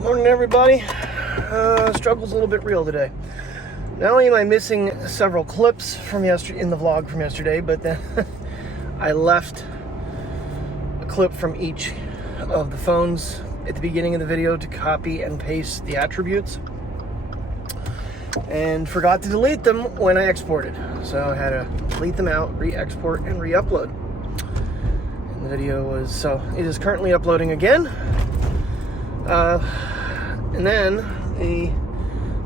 Morning, everybody. Struggle's a little bit real today. Not only am I missing several clips from yesterday in the vlog from yesterday, but then I left a clip from each of the phones at the beginning of the video to copy and paste the attributes, and forgot to delete them when I exported. So I had to delete them out, re-export, and re-upload. And the video it is currently uploading again. And then the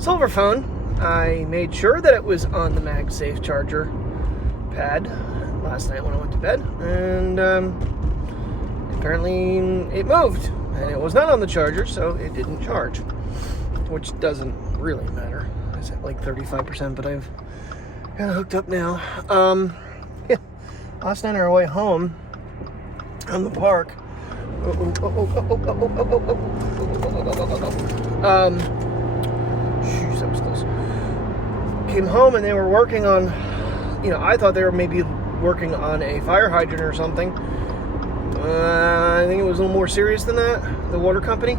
silver phone, I made sure that it was on the MagSafe charger pad last night when I went to bed, and apparently it moved, and it was not on the charger, so it didn't charge, which doesn't really matter. It's at like 35%, but I've got it hooked up now. Yeah. Last night on our way home from the park, shoot, that was close. Came home and they were working on, I thought they were maybe working on a fire hydrant or something. I think it was a little more serious than that, the water company,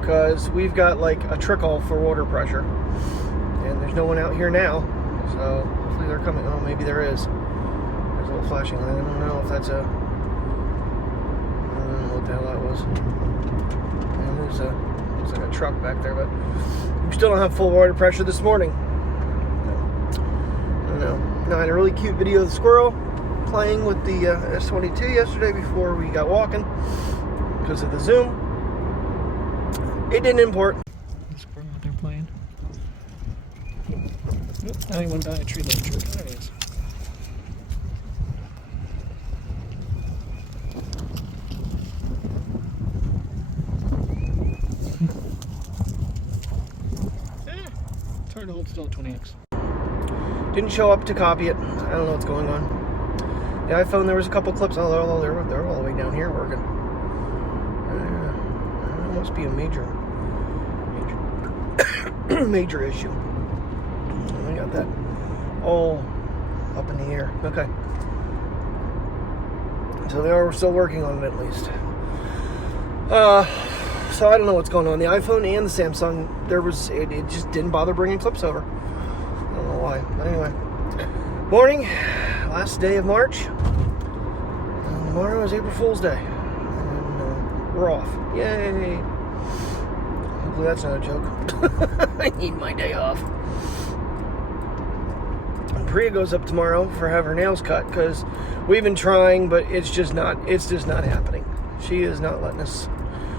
because we've got like a trickle for water pressure, and there's no one out here now, so hopefully they're coming. Oh, maybe there is. There's a little flashing light. I don't know if that's a, I don't know what the hell that was. And there's looks like a truck back there, but we still don't have full water pressure this morning. I don't know. Now, I had a really cute video of the squirrel playing with the S22 yesterday before we got walking because of the zoom. It didn't import. Squirrel out there playing. Oop, now he went down a tree launcher. There he is. It's hard to hold still at 20x. Didn't show up to copy it. I don't know what's going on. The iPhone, there was a couple clips. Oh, they're all the way down here working. It must be a major major issue. I got that all up in the air. Okay. So they are still working on it at least. So I don't know what's going on. The iPhone and the Samsung, it just didn't bother bringing clips over. I don't know why. But anyway, morning, last day of March. Tomorrow is April Fool's Day, and we're off. Yay! Hopefully that's not a joke. I need my day off. And Priya goes up tomorrow for have her nails cut because we've been trying, but it's just not happening. She is not letting us.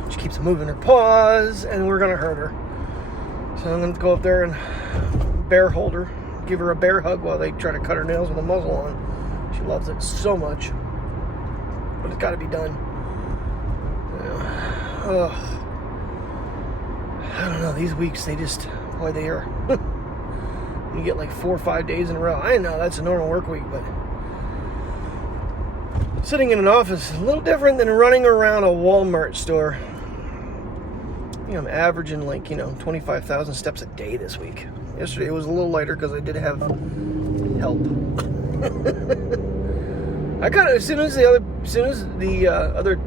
She keeps moving her paws, and we're gonna hurt her. So I'm gonna go up there and bear hold her, give her a bear hug while they try to cut her nails with a muzzle on. She loves it so much. But it's got to be done. I don't know. These weeks, they are. You get like 4 or 5 days in a row. I know that's a normal work week, but sitting in an office is a little different than running around a Walmart store. I'm averaging like 25,000 steps a day this week. Yesterday it was a little lighter because I did have help. I kind of, as soon as the other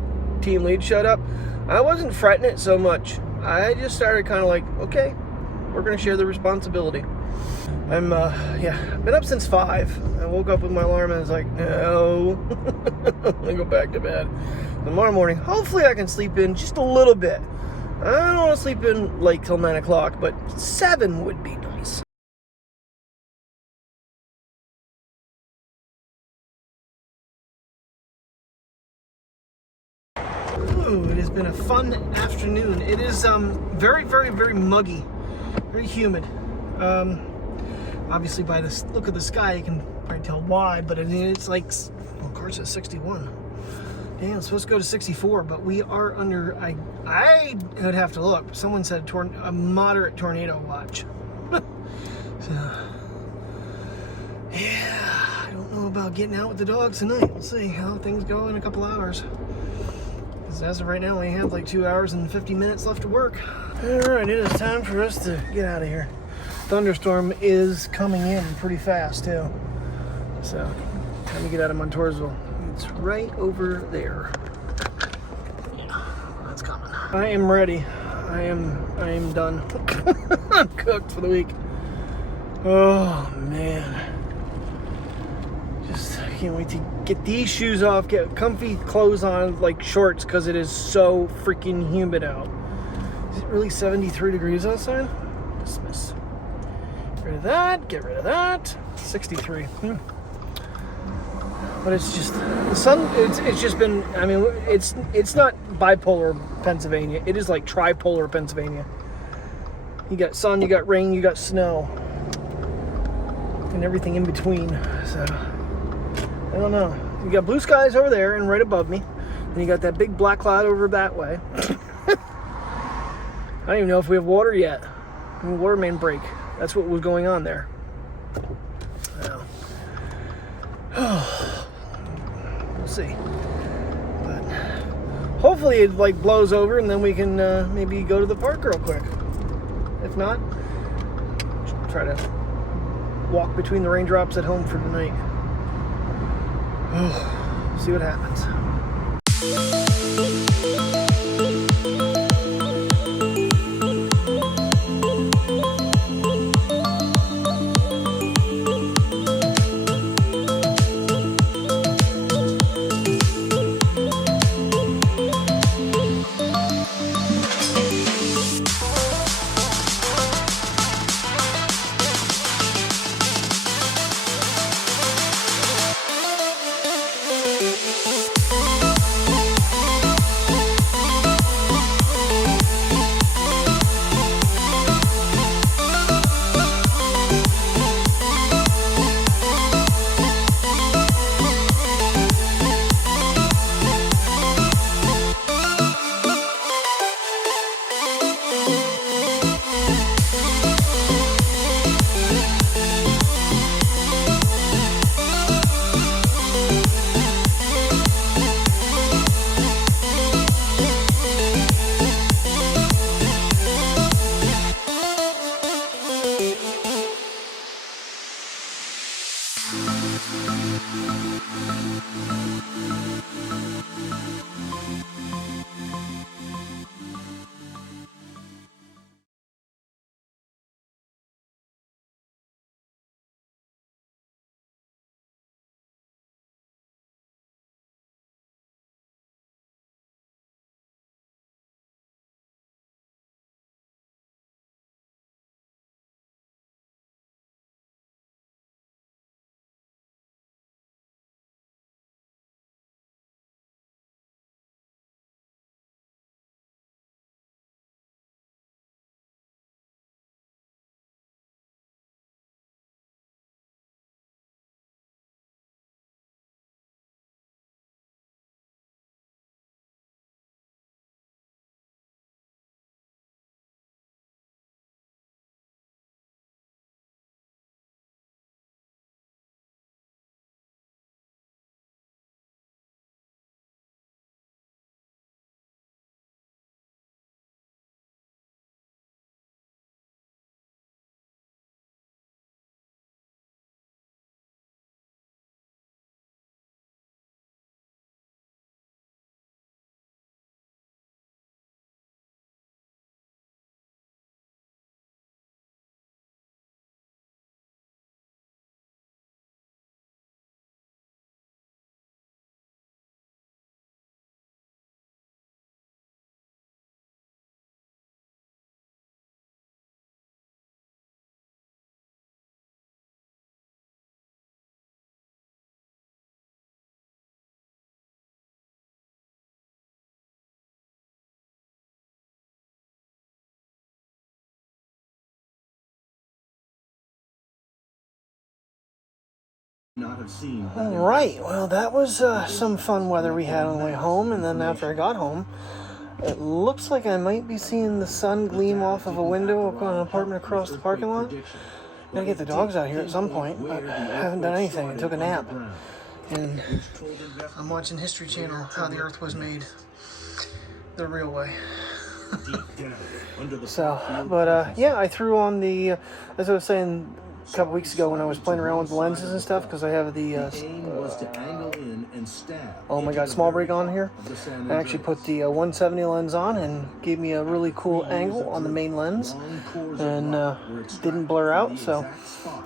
team lead showed up, I wasn't fretting it so much. I just started kind of like, okay, we're going to share the responsibility. I've been up since 5. I woke up with my alarm and I was like, no, I'm going to go back to bed. Tomorrow morning, hopefully I can sleep in just a little bit. I don't want to sleep in like till 9 o'clock, but 7 would be nice. It has been a fun afternoon. It is very, very, very muggy, very humid. Obviously, by the look of the sky, you can probably tell why. But I mean, it's like, well, of course, it's 61. Damn, it's supposed to go to 64, but we are under. I would have to look. Someone said a moderate tornado watch. So, yeah, I don't know about getting out with the dogs tonight. We'll see how things go in a couple hours. As of right now, we have like 2 hours and 50 minutes left to work. Alright, it is time for us to get out of here. Thunderstorm is coming in pretty fast too. So, time to get out of Montoursville. It's right over there. Yeah, that's coming. coming. I am ready. I am done. I'm cooked for the week. Oh man. Just can't wait to get these shoes off, get comfy clothes on, like shorts, because it is so freaking humid out. Is it really 73 degrees outside? Dismiss. Get rid of that, get rid of that. 63. But it's just, the sun, it's just been, I mean, it's not bipolar Pennsylvania. It is like tripolar Pennsylvania. You got sun, you got rain, you got snow. And everything in between. So, I don't know. You got blue skies over there and right above me. And you got that big black cloud over that way. I don't even know if we have water yet. Water main break. That's what was going on there. We'll see. But hopefully it like blows over and then we can maybe go to the park real quick. If not, try to walk between the raindrops at home for the night. See what happens. Not have seen. All right, well, that was some fun weather we had on the way home, and then after I got home, it looks like I might be seeing the sun gleam off of a window of an apartment across the parking lot. Gotta get the dogs out here at some point, but I haven't done anything. I took a nap, and I'm watching History Channel, how the Earth was made the real way. So, but yeah, I threw on the, as I was saying, a couple weeks ago when I was playing around with the lenses and stuff, because I have the oh my god, small break on here. I actually put the 170 lens on and gave me a really cool angle on the main lens, and didn't blur out, so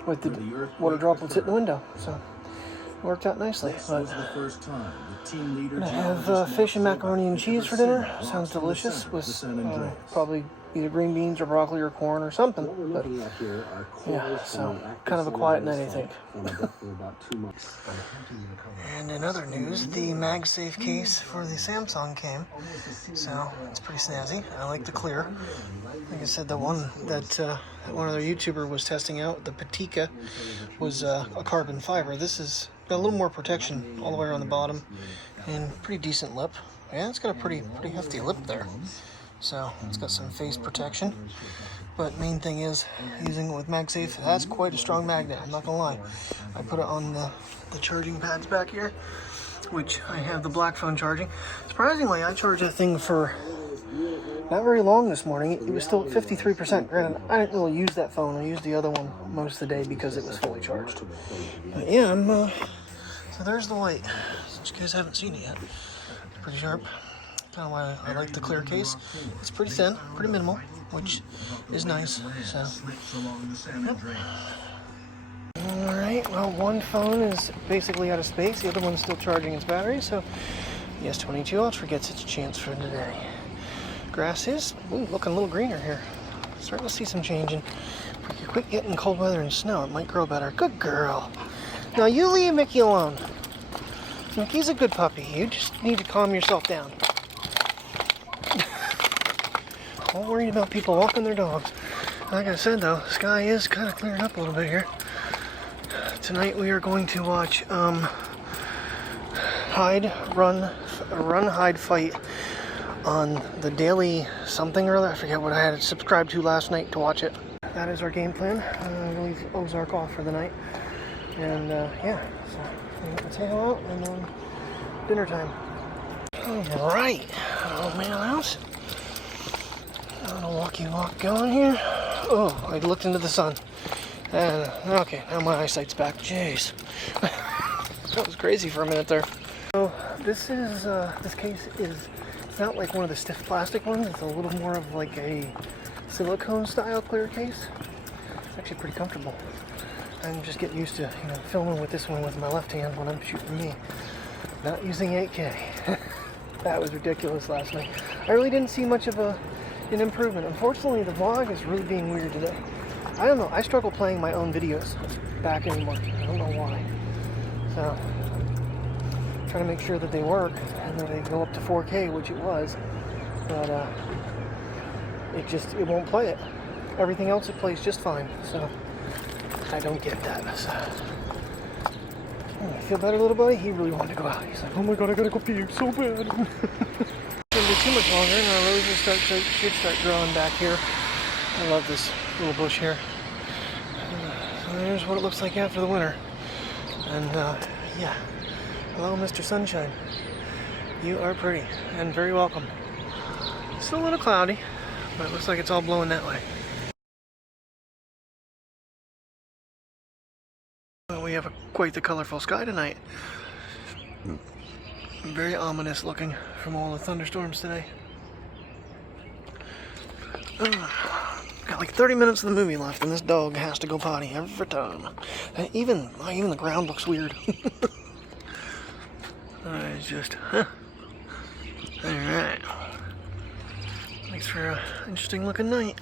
with the water droplets hitting the window, so it worked out nicely. But I'm gonna have fish and macaroni and cheese for dinner. Sounds delicious, with probably either green beans or broccoli or corn or something. But yeah, so kind of a quiet night, I think. And in other news, the MagSafe case for the Samsung came, so it's pretty snazzy. I like the clear. Like I said, the one that one other YouTuber was testing out, the Patika, was a carbon fiber. This is got a little more protection all the way around the bottom, and pretty decent lip. Yeah, it's got a pretty hefty lip there. So it's got some face protection, but main thing is using it with MagSafe. That's quite a strong magnet, I'm not gonna lie. I put it on the charging pads back here, which I have the black phone charging. Surprisingly, I charged that thing for not very long this morning. It was still at 53%. Granted, I didn't really use that phone. I used the other one most of the day because it was fully charged. But yeah, so there's the light. Since you guys haven't seen it yet, it's pretty sharp. Kind of why I like the clear case. It's pretty thin, pretty minimal, which is nice. So, yep. Alright, well, one phone is basically out of space. The other one's still charging its battery, so the S22 Ultra gets its chance for today. Grass is looking a little greener here. Starting to see some changing. If you quit getting cold weather and snow, it might grow better. Good girl. Now you leave Mickey alone. Mickey's a good puppy. You just need to calm yourself down. All worried about people walking their dogs. Like I said though, the sky is kind of clearing up a little bit here. Tonight we are going to watch Run, Hide, Fight on the daily something or other. I forget what I had subscribed to last night to watch it. That is our game plan. We'll leave Ozark off for the night. And yeah, so let's hang out and then dinner time. Alright, old man house. I'm gonna walk going here. Oh, I looked into the sun. Okay, now my eyesight's back. Jeez. That was crazy for a minute there. So this case is, it's not like one of the stiff plastic ones. It's a little more of like a silicone style clear case. It's actually pretty comfortable. I'm just getting used to, filming with this one with my left hand when I'm shooting me. Not using 8K. That was ridiculous last night. I really didn't see much of an improvement. Unfortunately, the vlog is really being weird today. I don't know. I struggle playing my own videos back anymore. I don't know why. So, trying to make sure that they work and that they go up to 4K, which it was. But it won't play it. Everything else it plays just fine. So, I don't get that. So, feel better, little buddy? He really wanted to go out. He's like, oh my god, I gotta go pee so bad. Shouldn't be too much longer, and our roses should start growing back here. I love this little bush here. So there's what it looks like after the winter. And yeah, hello, Mr. Sunshine. You are pretty and very welcome. Still a little cloudy, but it looks like it's all blowing that way. Well, we have quite the colorful sky tonight. Very ominous looking from all the thunderstorms today. Got like 30 minutes of the movie left, and this dog has to go potty every time. Even the ground looks weird. It's just, Alright. Thanks for an interesting looking night.